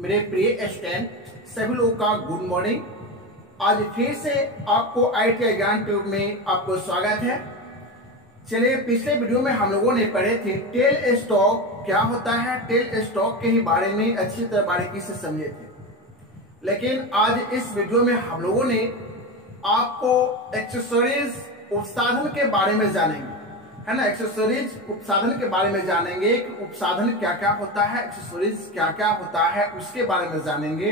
मेरे प्रिय स्टूडेंट सभी लोगों का गुड मॉर्निंग। आज फिर से आपको IIT ज्ञान ट्यूब में आपको स्वागत है। चलिए, पिछले वीडियो में हम लोगों ने पढ़े थे टेल स्टॉक क्या होता है। टेल स्टॉक के ही बारे में अच्छी तरह बारीकी से समझे थे, लेकिन आज इस वीडियो में हम लोगों ने आपको एक्सेसरीज उपसाधन के बारे में जानेंगे, है ना। एक्सेसरीज उपसाधन के बारे में जानेंगे कि उपसाधन क्या क्या होता है, एक्सेसरीज क्या क्या होता है उसके बारे में जानेंगे,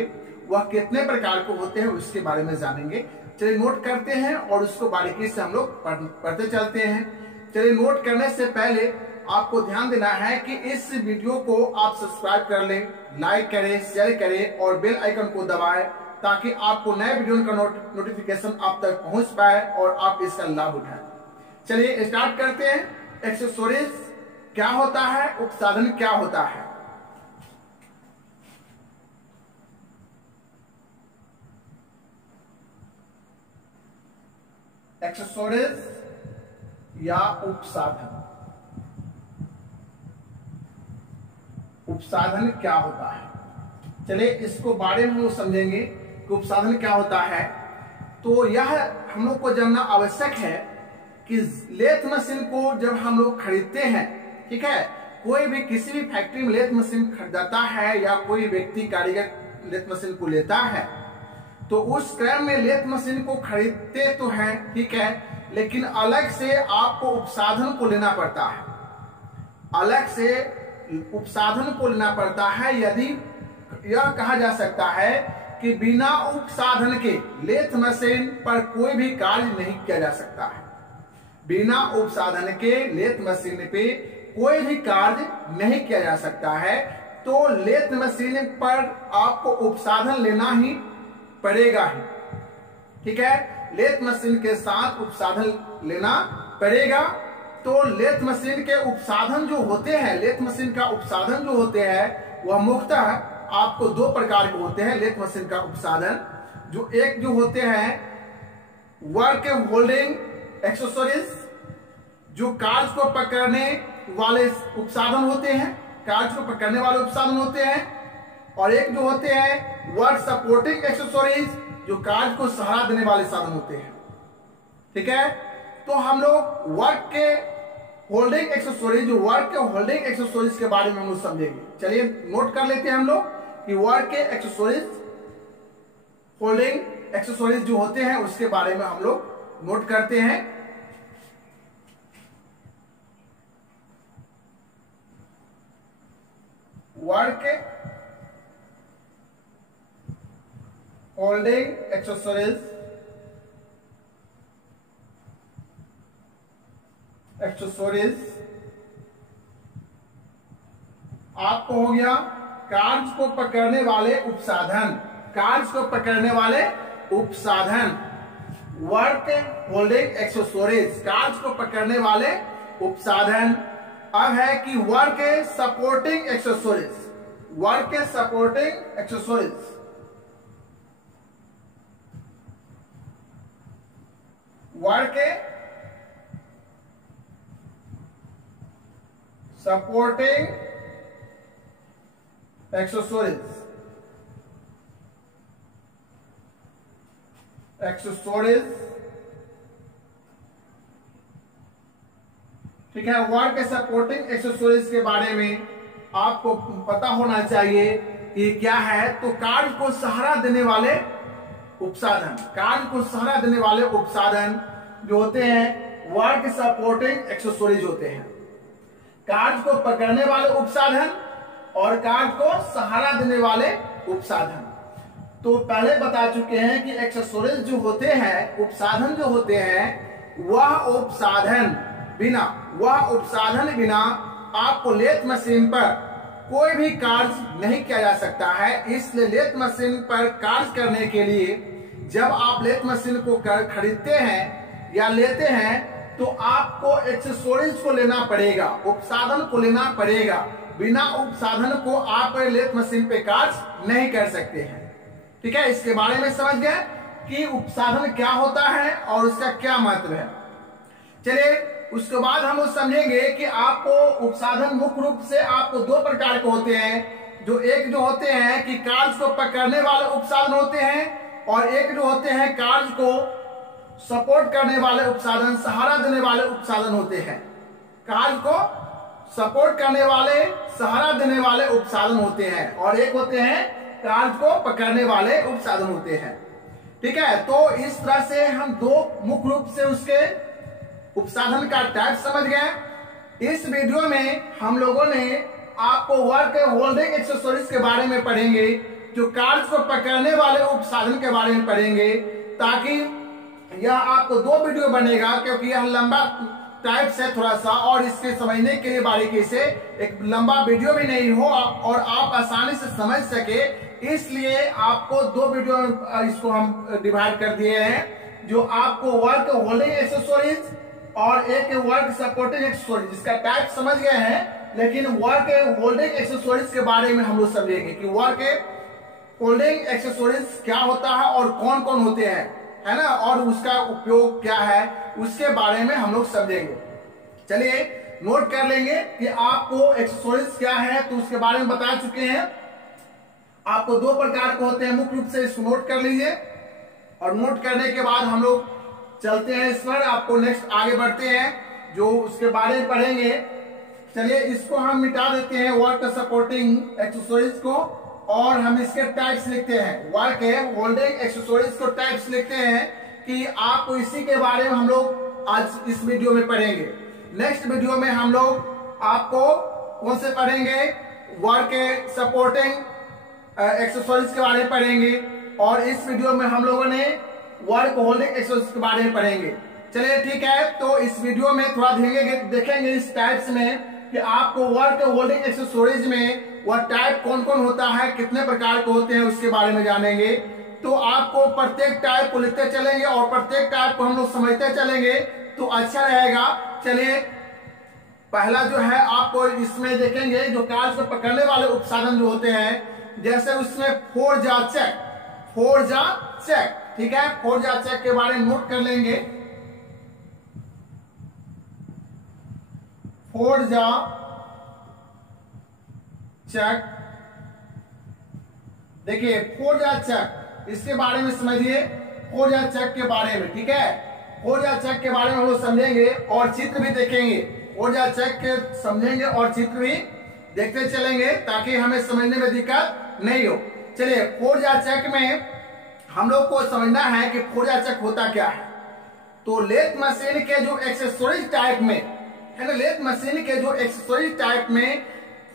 वह कितने प्रकार के होते हैं उसके बारे में जानेंगे। चलिए नोट करते हैं और उसको बारीकी से हम लोग पढ़ते चलते हैं। चलिए, नोट करने से पहले आपको ध्यान देना है कि इस वीडियो को आप सब्सक्राइब कर लें, लाइक करें, शेयर करें और बेल आइकन को दबाएं ताकि आपको नए वीडियो का नोटिफिकेशन आप तक पहुंच पाए और आप इसका लाभ उठाएं। चलिए स्टार्ट करते हैं। एक्सेसरीज क्या होता है, उपसाधन क्या होता है। एक्सेसरीज या उपसाधन, उपसाधन क्या होता है। चलिए इसको बारे में हम लोग समझेंगे कि उपसाधन क्या होता है। तो यह हम लोग को जानना आवश्यक है कि लेथ मशीन को जब हम लोग खरीदते हैं, ठीक है, कोई भी किसी भी फैक्ट्री में लेथ मशीन खरीदता है या कोई व्यक्ति कारीगर लेथ मशीन को लेता है, तो उस क्रम में लेथ मशीन को खरीदते तो हैं, ठीक है, लेकिन अलग से आपको उपसाधन को लेना पड़ता है, अलग से उपसाधन को लेना पड़ता है। यदि यह कहा जा सकता है कि बिना उपसाधन के लेथ मशीन पर कोई भी कार्य नहीं किया जा सकता है। बिना उपसाधन के लेथ मशीन पे कोई भी कार्य नहीं किया जा सकता है। तो लेथ मशीन पर आपको उपसाधन लेना ही पड़ेगा ही, ठीक है। लेथ मशीन के साथ उपसाधन लेना पड़ेगा। तो लेथ मशीन के उपसाधन जो होते हैं, लेथ मशीन का उपसाधन जो होते हैं वह मुख्यतः आपको दो प्रकार के होते हैं। लेथ मशीन का उपसाधन जो एक जो होते हैं वर्क होल्डिंग एक्सेसरीज, जो कार्य को पकड़ने वाले उपसाधन होते हैं, कार्य को पकड़ने वाले उपसाधन होते हैं। और एक जो होते हैं वर्क सपोर्टिंग एक्सेसरीज, जो कार्य को सहारा देने वाले साधन होते हैं, ठीक है। तो हम लोग वर्क के होल्डिंग एक्सेसरीज, जो वर्क के होल्डिंग एक्सेसरीज के बारे में हम लोग समझेंगे। चलिए नोट कर लेते हैं हम लोग कि वर्क के एक्सेसरीज, होल्डिंग एक्सेसरीज जो होते हैं उसके बारे में हम लोग नोट करते हैं। वर्क होल्डिंग एक्सेसरीज, आपको हो गया कार्य को पकड़ने वाले उपसाधन, कार्य को पकड़ने वाले उपसाधन। वर्क होल्डिंग एक्सेसरीज, कार्य को पकड़ने वाले उपसाधन। अब है कि work supporting accessories, work supporting accessories, work supporting accessories, ठीक है। वर्क सपोर्टिंग एक्सेसरीज के बारे में आपको पता होना चाहिए कि क्या है। तो कार्य को सहारा देने वाले उपसाधन, कार्य को सहारा देने वाले उपसाधन जो होते हैं वर्क सपोर्टिंग एक्सेसरीज होते हैं। कार्य को पकड़ने वाले उपसाधन और कार्य को सहारा देने वाले उपसाधन। तो पहले बता चुके हैं कि एक्सेसरीज जो होते हैं, उपसाधन जो होते हैं, वह उपसाधन बिना आपको लेथ मशीन पर कोई भी कार्य नहीं किया जा सकता है। इसलिए लेथ मशीन पर कार्य करने के लिए जब आप लेथ मशीन को खरीदते हैं या लेते हैं तो आपको एक्सेसरीज को लेना पड़ेगा, उपसाधन को लेना पड़ेगा। बिना उपसाधन को आप लेथ मशीन पे कार्य नहीं कर सकते हैं, ठीक है। इसके बारे में समझ गए कि उपसाधन क्या होता है और उसका क्या महत्व है। चलिए उसके बाद हम समझेंगे कि आपको उपसाधन मुख्य रूप से आपको दो प्रकार के होते हैं। जो एक जो होते हैं कि कार्य को पकड़ने वाले उपसाधन होते हैं, और एक जो होते हैं कार्य को सपोर्ट करने वाले उपसाधन, सहारा देने वाले उपसाधन होते हैं। कार्य को सपोर्ट करने वाले, सहारा देने वाले उपसाधन होते हैं, और एक होते हैं कार्य को पकड़ने वाले उपसाधन होते हैं। ठीक है, तो इस तरह से हम दो मुख्य रूप से उसके उपसाधन का टाइप समझ गए। इस वीडियो में हम लोगों ने आपको वर्क होल्डिंग एक्सेसरीज के बारे में पढ़ेंगे, जो कार्य को पकड़ने वाले उपसाधन के बारे में पढ़ेंगे, ताकि यह आपको दो वीडियो बनेगा, क्योंकि यह लंबा टाइप से थोड़ा सा, और इसके समझने के लिए बारीकी से एक लंबा वीडियो भी नहीं हो और आप आसानी से समझ सके, इसलिए आपको दो वीडियो में इसको हम डिवाइड कर दिए हैं, जो आपको वर्क होल्डिंग एक्सेसरीज और एक वर्क सपोर्टिंग एक्सेसरीज, जिसका टाइप समझ गए हैं, लेकिन वर्क होल्डिंग एक्सेसरीज के बारे में हम लोग समझेंगे कि वर्क होल्डिंग एक्सेसरीज क्या होता है और कौन कौन होते हैं, है ना, और उसका उपयोग क्या है, उसके बारे में हम लोग समझेंगे। चलिए नोट कर लेंगे कि आपको एक्सेसरीज क्या है, तो उसके बारे में बता चुके हैं। आपको दो प्रकार के होते हैं मुख्य रूप से, इसको नोट कर लीजिए, और नोट करने के बाद हम लोग चलते हैं इस पर, आपको नेक्स्ट आगे बढ़ते हैं जो उसके बारे में पढ़ेंगे। चलिए इसको हम मिटा देते हैं वर्क सपोर्टिंग एक्सेसरीज को, और हम इसके टाइप्स लिखते हैं, वर्क होल्डिंग एक्सेसरीज को टाइप्स लिखते हैं, कि आपको इसी के बारे में हम लोग आज इस वीडियो में पढ़ेंगे। नेक्स्ट वीडियो में हम लोग आपको कौन से पढ़ेंगे, वर्क सपोर्टिंग एक्सेसरीज के बारे में पढ़ेंगे, और इस वीडियो में हम लोगों ने वर्क होल्डिंग एक्सेसरीज के बारे में पढ़ेंगे। चलिए ठीक है, तो इस वीडियो में थोड़ा देखेंगे इस टाइप्स में कि आपको वर्क होल्डिंग एक्सेसरीज में वह टाइप कौन कौन होता है, कितने प्रकार के होते हैं, उसके बारे में जानेंगे। तो आपको प्रत्येक टाइप को लिखते चलेंगे और प्रत्येक टाइप को हम लोग समझते चलेंगे, तो अच्छा रहेगा। चलिए पहला जो है आपको इसमें देखेंगे, जो कार्य को पकड़ने वाले उपसाधन जो होते हैं, जैसे उसमें फोर्जा चेक, फोर्जा चेक, ठीक है, फोर्जा चेक के बारे में नोट कर लेंगे। फोर्जा चेक, देखिए फोर्जा चेक, इसके बारे में समझिए, फोर्जा चेक के बारे में, ठीक है, फोर्जा चेक के बारे में हम लोग समझेंगे और चित्र भी देखेंगे। फोर्जा चेक के समझेंगे और चित्र भी देखते चलेंगे, ताकि हमें समझने में दिक्कत नहीं हो। चलिए फोर्जा चेक में हम लोग को समझना है कि फोर्जा चेक होता क्या है। तो लेथ मशीन के जो एक्सेसरीज टाइप में है ना, लेथ मशीन के जो एक्सेसरीज टाइप में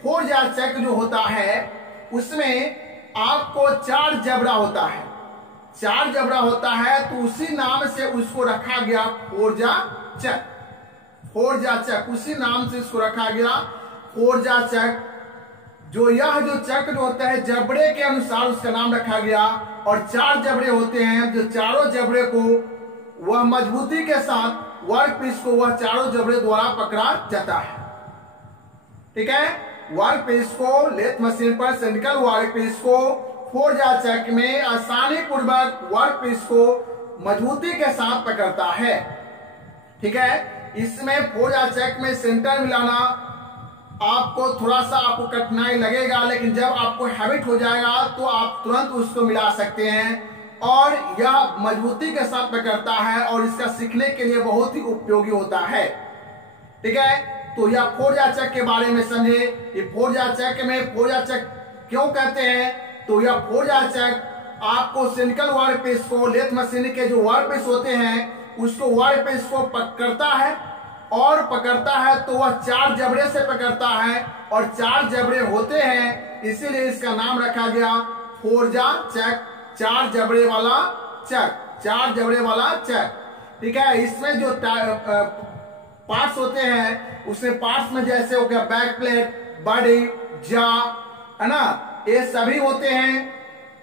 फोर्जा चेक जो होता है, उसमें आपको 4 जबड़ा होता है, 4 जबड़ा होता है, तो उसी नाम से उसको रखा गया फोर्जा चेक। फोर्जा चेक उसी नाम से इसको रखा गया फोर्जा चेक। जो यह जो चक्र जो होता है, जबड़े के अनुसार उसका नाम रखा गया, और 4 जबड़े होते हैं, जो चारों जबड़े को वह मजबूती के साथ वर्क पीस को वह चारों जबड़े द्वारा पकड़ा जाता है। ठीक है, वर्क पीस को लेथ मशीन पर सिंडिकल वर्क पीस को फोर्जा चेक में आसानी पूर्वक वर्क पीस को मजबूती के साथ पकड़ता है। ठीक है, इसमें फोर्जा चेक में सेंटर मिलाना आपको थोड़ा सा आपको कठिनाई लगेगा, लेकिन जब आपको हैबिट हो जाएगा तो आप तुरंत उसको मिला सकते हैं, और यह मजबूती के साथ पकड़ता है, और इसका सीखने के लिए बहुत ही उपयोगी होता है। ठीक है, तो यह फोर्जा चेक के बारे में समझे। ये फोर्जा चेक में फोर्जा चेक क्यों कहते हैं, तो यह फोर्जा चेक आपको सिंडिकल वर्क पीस को, लेथ मशीन के जो वर्क पीस होते हैं, उसको वर्क पीस को पकड़ता है, और पकड़ता है तो वह 4 जबड़े से पकड़ता है, और 4 जबड़े होते हैं, इसीलिए इसका नाम रखा गया फोर्जा चेक, 4 जबड़े वाला चेक, 4 जबड़े वाला चेक। ठीक है, इसमें जो पार्ट्स होते हैं, उसमें पार्ट्स में जैसे हो गया बैक प्लेट, बॉडी, जा, है ना, ये सभी होते हैं,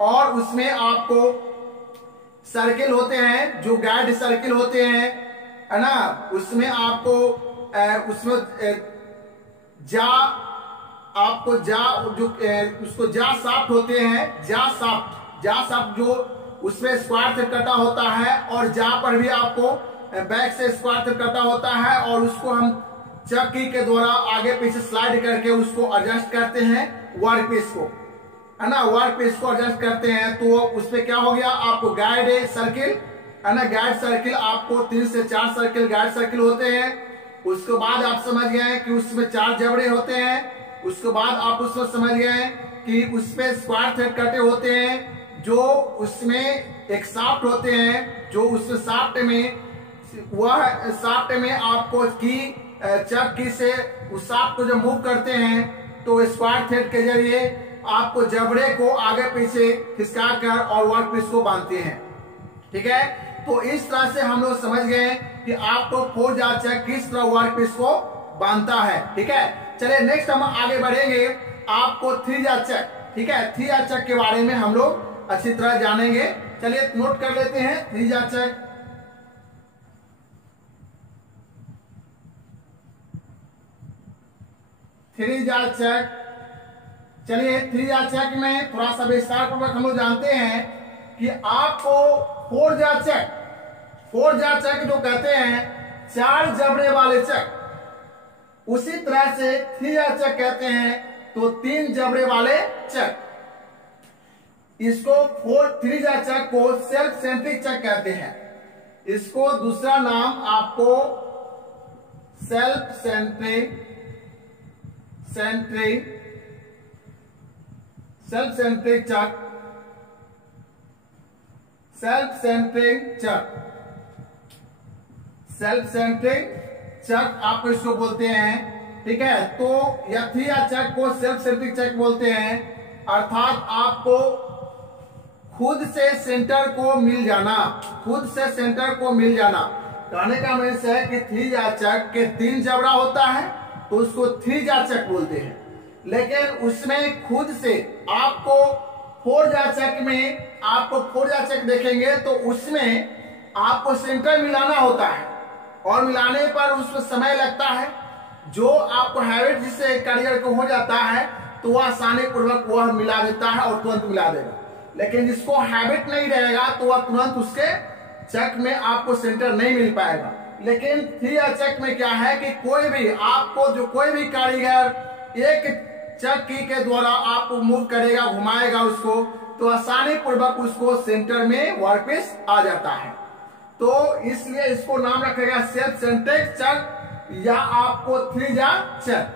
और उसमें आपको सर्किल होते हैं, जो गाइड सर्किल होते हैं, है ना, उसमें आपको उसमें जा, आपको जा जो उसको जा साफ्ट होते हैं, जा साफ्ट जो उसमें स्क्वायर से कटा होता है, और जा पर भी आपको बैक से स्क्वायर से कटा होता है, और उसको हम चक्की के द्वारा आगे पीछे स्लाइड करके उसको एडजस्ट करते हैं वर्क पीस को। है ना वर्क पीस को एडजस्ट करते हैं, तो उस पे क्या हो गया, आपको गाइड सर्किल है ना, गाइड सर्किल आपको 3 से 4 सर्किल गाइड सर्किल होते हैं। उसके बाद आप समझ गए कि उसमें 4 जबड़े होते हैं। उसके बाद आप उसमें समझ गए कि उसमें स्क्वायर थ्रेड कटे होते हैं, जो उसमें एक शाफ्ट होते हैं, जो उस शाफ्ट में आपको की चक्की से उस शाफ्ट को जब मूव करते हैं तो स्क्वायर थ्रेड के जरिए आपको जबड़े को आगे पीछे खिसका कर और वर्क पीस को बांधते हैं। ठीक है, तो इस तरह से हम लोग समझ गए कि आपको 4 जार चक किस तरह वर्क पीस को बांधता है। ठीक है, चलिए नेक्स्ट हम आगे बढ़ेंगे, आपको 3 जार चक, ठीक है, 3 जार चक के बारे में हम लोग अच्छी तरह जानेंगे। चलिए नोट कर लेते हैं 3 जार चक। थ्री जार चक, चलिए 3 जार चक में थोड़ा सा विस्तार पूर्वक हम लोग जानते हैं कि आपको 4 जार चक, 4 जार चक जो कहते हैं 4 जबड़े वाले चक, उसी तरह से 3 जार चक कहते हैं तो 3 जबड़े वाले चक। इसको 3 जार चक को सेल्फ सेंट्रिक चक कहते हैं। इसको दूसरा नाम आपको सेल्फ सेंट्रिक चक, सेल्फ सेंट्रिक चक आप इसको बोलते हैं। ठीक है, तो या 3 जार चक को सेल्फ सेंट्रिक चक बोलते हैं, अर्थात आपको खुद से सेंटर को मिल जाना, खुद से सेंटर को मिल जाना। कहने का मतलब है कि 3 जार चक के 3 जबड़ा होता है तो उसको 3 जार चक बोलते हैं, लेकिन उसमें खुद से आपको 4 जार चक में आपको 4 जार चक देखेंगे तो उसमें आपको सेंटर मिलाना होता है, और मिलाने पर उसमें समय लगता है। जो आपको हैबिट जिससे करियर को हो जाता है तो वह आसानी पूर्वक वह मिला देता है और तुरंत मिला देगा, लेकिन जिसको हैबिट नहीं रहेगा तो वह तुरंत उसके चक में आपको सेंटर नहीं मिल पाएगा। लेकिन 3 जार चक में क्या है कि कोई भी कारीगर एक चक्की के द्वारा आपको मूव करेगा, घुमाएगा उसको, तो आसानी पूर्वक उसको सेंटर में वर्क पीस आ जाता है। तो इसलिए इसको नाम रखेगा सेल्फ सेंट्रिक चक या आपको 3 जार चक।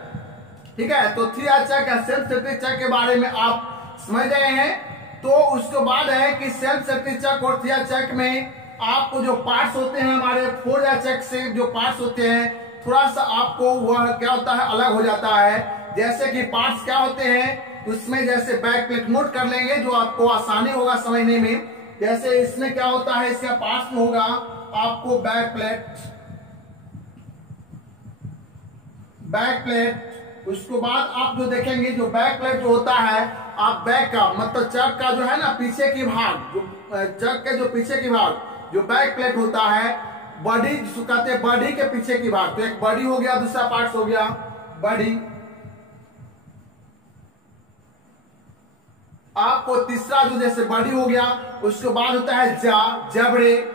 ठीक है, तो 3 जार चक या सेल्फ सेंट्रिक चक के बारे में आप समझ गए हैं। तो उसके बाद है कि सेल्फ सेंट्रिक चक और 3 जार चक में आपको जो पार्ट्स होते हैं हमारे 4 जार चक से जो पार्ट्स होते हैं थोड़ा सा आपको वह क्या होता है अलग हो जाता है। जैसे कि पार्ट्स क्या होते हैं उसमें, जैसे बैक प्लेट नोट कर लेंगे जो आपको आसानी होगा समझने में। जैसे इसमें क्या होता है, इसका पार्ट्स में होगा आपको बैक प्लेट। उसके बाद आप जो देखेंगे जो बैक प्लेट जो होता है, आप बैक का मतलब चक का जो है ना पीछे की भाग, जो चक के जो पीछे की भाग जो बैक प्लेट होता है, बॉडी जिसको कहते हैं बॉडी के पीछे की भाग, तो एक बॉडी हो गया, दूसरा पार्ट हो गया बॉडी। आपको तीसरा जो जैसे बॉडी हो गया, उसके बाद होता है जबड़े,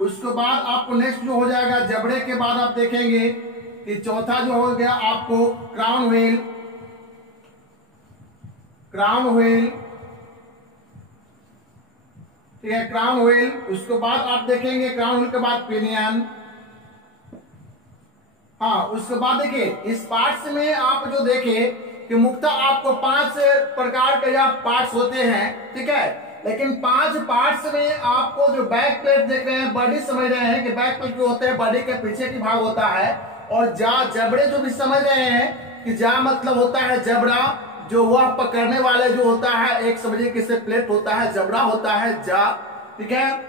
उसके बाद आपको नेक्स्ट जो हो जाएगा जबड़े के बाद आप देखेंगे कि चौथा जो हो गया आपको क्राउन व्हील, ठीक है, क्राउन व्हील। उसके बाद आप देखेंगे क्राउन व्हील के बाद पिनियन। हाँ, उसके बाद देखिए इस पार्ट्स में आप जो देखे कि मुख्यतः आपको 5 प्रकार के या पार्ट्स होते हैं। ठीक है, लेकिन 5 पार्ट्स में आपको जो बैक प्लेट देख रहे हैं, बॉडी समझ रहे हैं कि बैक प्लेट जो होते हैं बॉडी के पीछे की भाग होता है, और जबड़े जो भी समझ रहे हैं कि मतलब होता है जबड़ा, जो वह पकड़ने वाले जो होता है, एक समझिए किससे प्लेट होता है, जबड़ा होता है ठीक है,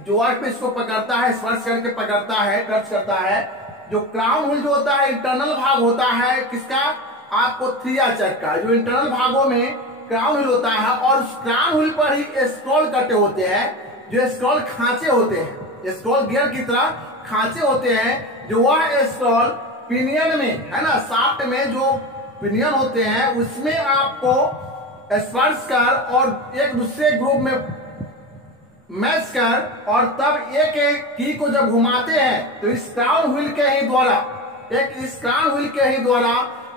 जो वर्क पीस को पकड़ता है, स्पर्श करके पकड़ता है, टच करता है। जो क्राउन व्हील जो होता है इंटरनल भाग होता है किसका, आपको 3 जार चक का, जो इंटरनल भागों में क्राउन व्हील होता है, और उस क्राउन व्हील पर ही स्क्रॉल कटे होते हैं, जो स्क्रॉल खांचे होते हैं, स्क्रॉल गियर की तरह खांचे होते हैं, जो वह स्क्रॉल पिनियन में है ना, शाफ्ट में जो पिनियन होते हैं उसमें आपको स्पर्श कर और एक दूसरे ग्रुप में मैच कर, और तब एक की को जब घुमाते हैं तो इस क्राउन व्हील के ही द्वारा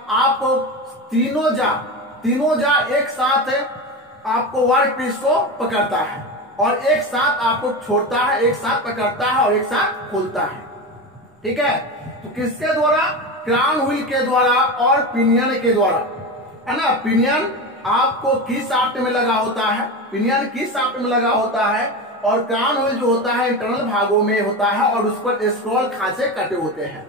आप तीनों जा एक साथ आपको वर्क पीस को पकड़ता है और एक साथ आपको छोड़ता है, एक साथ पकड़ता है और एक साथ खोलता है। ठीक है, तो किसके द्वारा? क्राउन व्हील के द्वारा और पिनियन के द्वारा, है ना। पिनियन आपको की शाफ्ट में लगा होता है, पिनियन की शाफ्ट में लगा होता है और क्राउन व्हील जो होता है इंटरनल भागों में होता है और उस पर स्क्रॉल खांचे कटे होते हैं,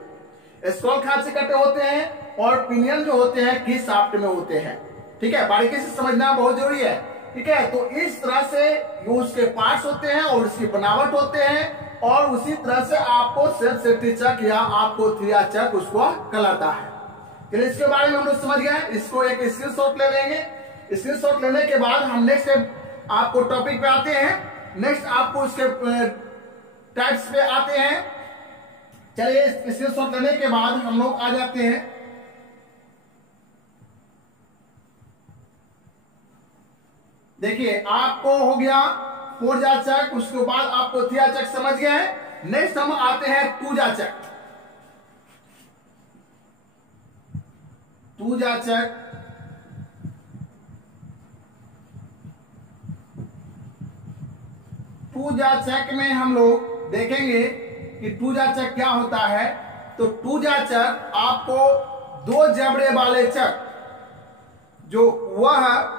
स्क्रॉल खांचे कटे होते हैं और पिनियन जो होते हैं की शाफ्ट में होते हैं। ठीक है, बारीकी से समझना बहुत जरूरी है। ठीक है, तो इस तरह से जो उसके पार्ट्स होते हैं और उसकी बनावट होते हैं और उसी तरह से आपको सेल्फ सेफ्टी चक या आपको थ्रिया चक उसको कहलाता है। चलिए इसके बारे में हम लोग समझ गए, इसको एक स्क्रीनशॉट ले लेंगे। स्क्रीनशॉट लेने के बाद हम नेक्स्ट आपको टॉपिक पे आते हैं, नेक्स्ट आपको उसके टाइप्स पे आते हैं। चलिए स्क्रीनशॉट लेने के बाद हम लोग आ जाते हैं देखिए आपको हो गया फोरजा चक, उसके बाद आपको थ्रिया चक समझ गए हैं। नेक्स्ट हम आते हैं टूजा चक। टूजा चक टूजा चक में हम लोग देखेंगे कि टूजा चक क्या होता है। तो टूजा चक आपको दो जबड़े वाले चक, जो वह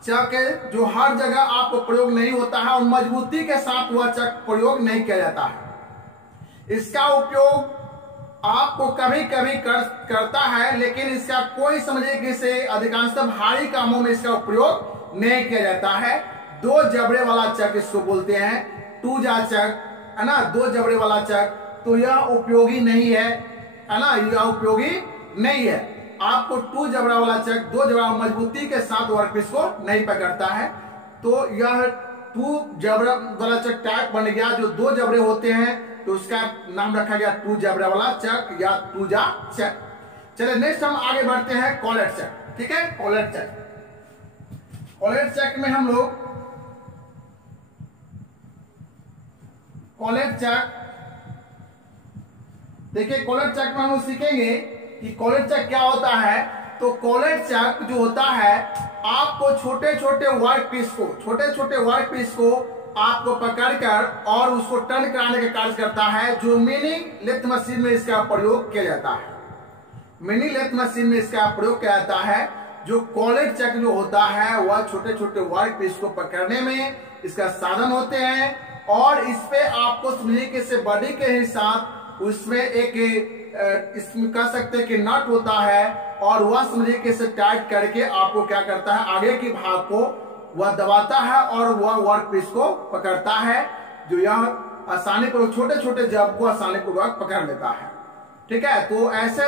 चक है जो हर जगह आपको प्रयोग नहीं होता है और मजबूती के साथ वह चक प्रयोग नहीं किया जाता है। इसका उपयोग आपको कभी कभी करता है, लेकिन इसका कोई समझिए कि इसे अधिकांशतः भारी कामों में इसका उपयोग नहीं किया जाता है। दो जबड़े वाला चक इसको बोलते हैं, टूजा चक, है ना, दो जबड़े वाला चक। तो यह उपयोगी नहीं है ना, यह उपयोगी नहीं है। आपको टू जबड़ा वाला चक, दो जबड़ा मजबूती के साथ वर्कपीस को नहीं पकड़ता है। तो यह टू जबड़ा वाला चक टाइप बन गया, जो दो जबड़े होते हैं तो उसका नाम रखा गया टू जबड़ा वाला चक या टूजा चक। चलिए नेक्स्ट हम आगे बढ़ते हैं कॉलेट चक। ठीक है, कॉलेट चक, कॉलेट चक में हम लोग कॉलेट चक देखिए, कॉलेट चक में हम लोग सीखेंगे कि कॉलेट चक क्या होता है। तो कॉलेट चक जो होता है आपको छोटे छोटे वर्क पीस को आपको पकड़कर और उसको टर्न कराने का कार्य करता है, जो मिनी लेथ मशीन में इसका प्रयोग किया जाता है। मिनी लेथ मशीन में इसका प्रयोग किया जाता है। जो कॉलेट चक जो होता है वह छोटे छोटे वर्क पीस को पकड़ने में इसका साधन होते हैं और इस पे आपको समझिए कि से बॉडी के हिसाब उसमें एक इसमें कह सकते हैं कि नट होता है और वह समझिए कि इसे टाइट करके आपको क्या करता है, आगे की भाग को वह दबाता है और वह वर्क पीस को पकड़ता है, जो यह आसानी पर छोटे छोटे जब को आसानी पूर्वक पकड़ लेता है। ठीक है, तो ऐसे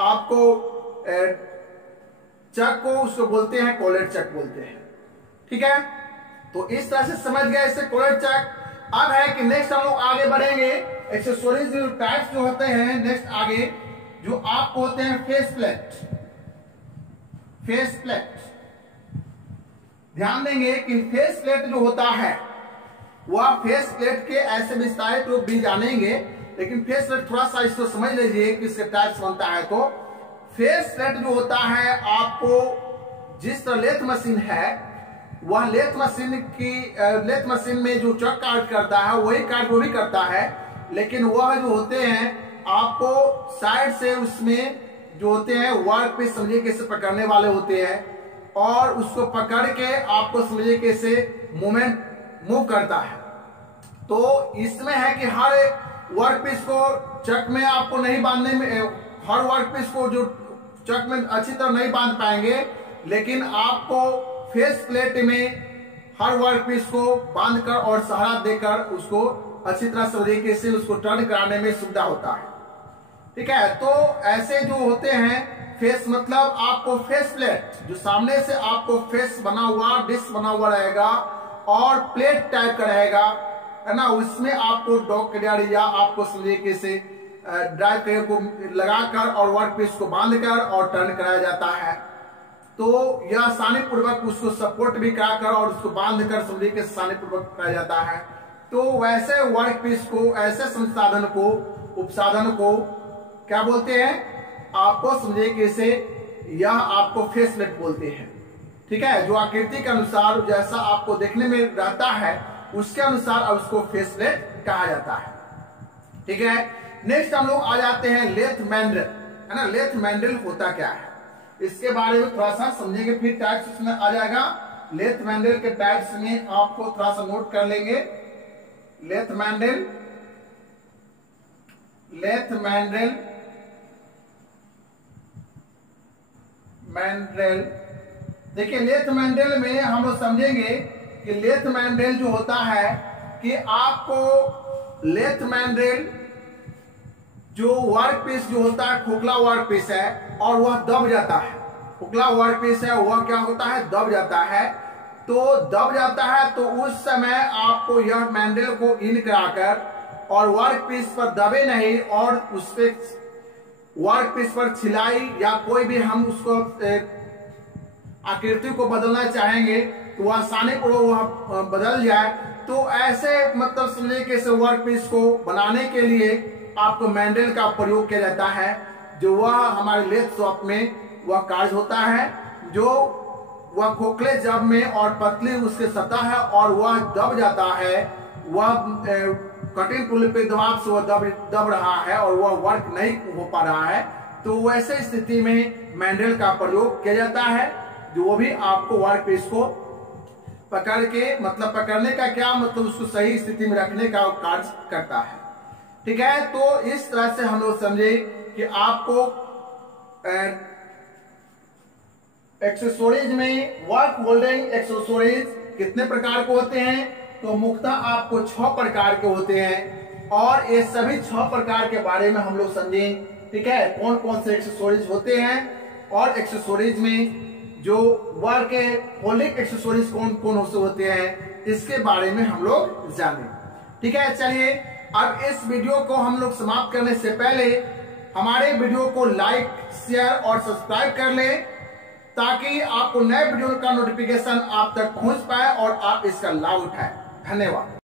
आपको चक को उसको बोलते हैं कॉलेट चक बोलते हैं। ठीक है, तो इस तरह से समझ गया इसे कॉलेट चक। अब है कि नेक्स्ट हम लोग आगे बढ़ेंगे, एक्सेसरीज जो टाइप्स जो होते हैं नेक्स्ट आगे, जो आपको होते हैं फेस प्लेट। फेस प्लेट ध्यान देंगे कि फेस प्लेट जो होता है वह फेस प्लेट के ऐसे विस्तारित रूप भी जानेंगे, लेकिन फेस प्लेट थोड़ा सा इसको समझ लीजिए कि इसके टाइप्स बनता है। तो फेस प्लेट जो होता है आपको जिस तरह लेथ मशीन है, वह लेथ मशीन में जो चक कार्य करता है वही कार्य वो भी करता है, लेकिन वह जो होते हैं आपको साइड से उसमें जो होते हैं वर्क पे समझिए कैसे पकड़ने वाले होते हैं और उसको पकड़ के आपको समझिए कैसे मूव करता है। तो इसमें है कि हर वर्क पीस को चक में आपको नहीं बांधने में, हर वर्क पीस को जो चक में अच्छी तरह नहीं बांध पाएंगे, लेकिन आपको फेस प्लेट में हर वर्क पीस को बांधकर और सहारा देकर उसको अच्छी तरह तरीके से उसको टर्न कराने में सुविधा होता है। ठीक है, तो ऐसे जो होते हैं फेस, मतलब आपको फेस प्लेट जो सामने से आपको फेस बना हुआ डिश बना हुआ रहेगा और प्लेट टाइप का रहेगा, है ना, उसमें आपको डॉग करियर या आपको तरीके से ड्राइव करियर को लगाकर और वर्क पीस को बांधकर और टर्न कराया जाता है। तो यह आसानी पूर्वक उसको सपोर्ट भी कराकर और उसको बांधकर समझिए कि आसानी पूर्वक कराया जाता है। तो वैसे वर्क पीस को, ऐसे संसाधन को, उपसाधन को क्या बोलते हैं, आपको समझिए कि इसे यह आपको फेस प्लेट बोलते हैं। ठीक है, जो आकृति के अनुसार जैसा आपको देखने में रहता है उसके अनुसार अब उसको फेस प्लेट कहा जाता है। ठीक है, नेक्स्ट हम लोग आ जाते हैं लेथ मैंड्रेल, है ना। लेथ मैंड्रेल होता क्या है इसके बारे में थोड़ा सा समझेंगे, फिर टाइप्स इसमें आ जाएगा। लेथ मैंड्रेल के टाइप्स में आपको थोड़ा सा नोट कर लेंगे। Lathe mandrel, lathe mandrel, mandrel, देखिए लेथ मैंड्रेल में हम लोग समझेंगे कि लेथ मैंड्रेल जो होता है कि आपको लेथ मैंड्रेल जो वर्क पीस जो होता है खोखला वर्क पीस है और वह दब जाता है, खोखला वर्क पीस है वह क्या होता है दब जाता है। तो दब जाता है तो उस समय आपको यह मैंड्रेल को इन कराकर और वर्क पीस पर दबे नहीं और उस पे वर्क पीस पर छिलाई या कोई भी हम उसको आकृति को बदलना चाहेंगे तो वह आसानी पूर्वक वह बदल जाए। तो ऐसे मतलब समझिए कि वर्क पीस को बनाने के लिए आपको मैंड्रेल का प्रयोग किया जाता है, जो वह हमारे लेथ शॉप में वह कार्य होता है, जो वह खोखले जब में और पतली उसके सतह है और वह दब जाता है, वह कटिंग टूल पे दबाव से वह दब रहा है और वह वर्क नहीं हो पा रहा है। तो वैसे स्थिति में मैंड्रेल का प्रयोग किया जाता है, जो वो भी आपको वर्क पीस को पकड़ के मतलब पकड़ने का क्या मतलब उसको सही स्थिति में रखने का कार्य करता है। ठीक है, तो इस तरह से हम लोग समझे कि आपको एक्सेसरीज में वर्क होल्डिंग एक्सेसरीज कितने प्रकार के होते हैं, तो मुख्यतः आपको 6 प्रकार के होते हैं और ये सभी 6 प्रकार के बारे में हम लोग समझें। ठीक है, कौन कौन से एक्सेसरीज होते हैं और एक्सेसरीज में जो वर्क होल्डिंग एक्सेसरीज कौन कौन से होते हैं इसके बारे में हम लोग जानें। ठीक है, चलिए अब इस वीडियो को हम लोग समाप्त करने से पहले हमारे वीडियो को लाइक शेयर और सब्सक्राइब कर ले ताकि आपको नए वीडियो का नोटिफिकेशन आप तक पहुंच पाए और आप इसका लाभ उठाएं। धन्यवाद।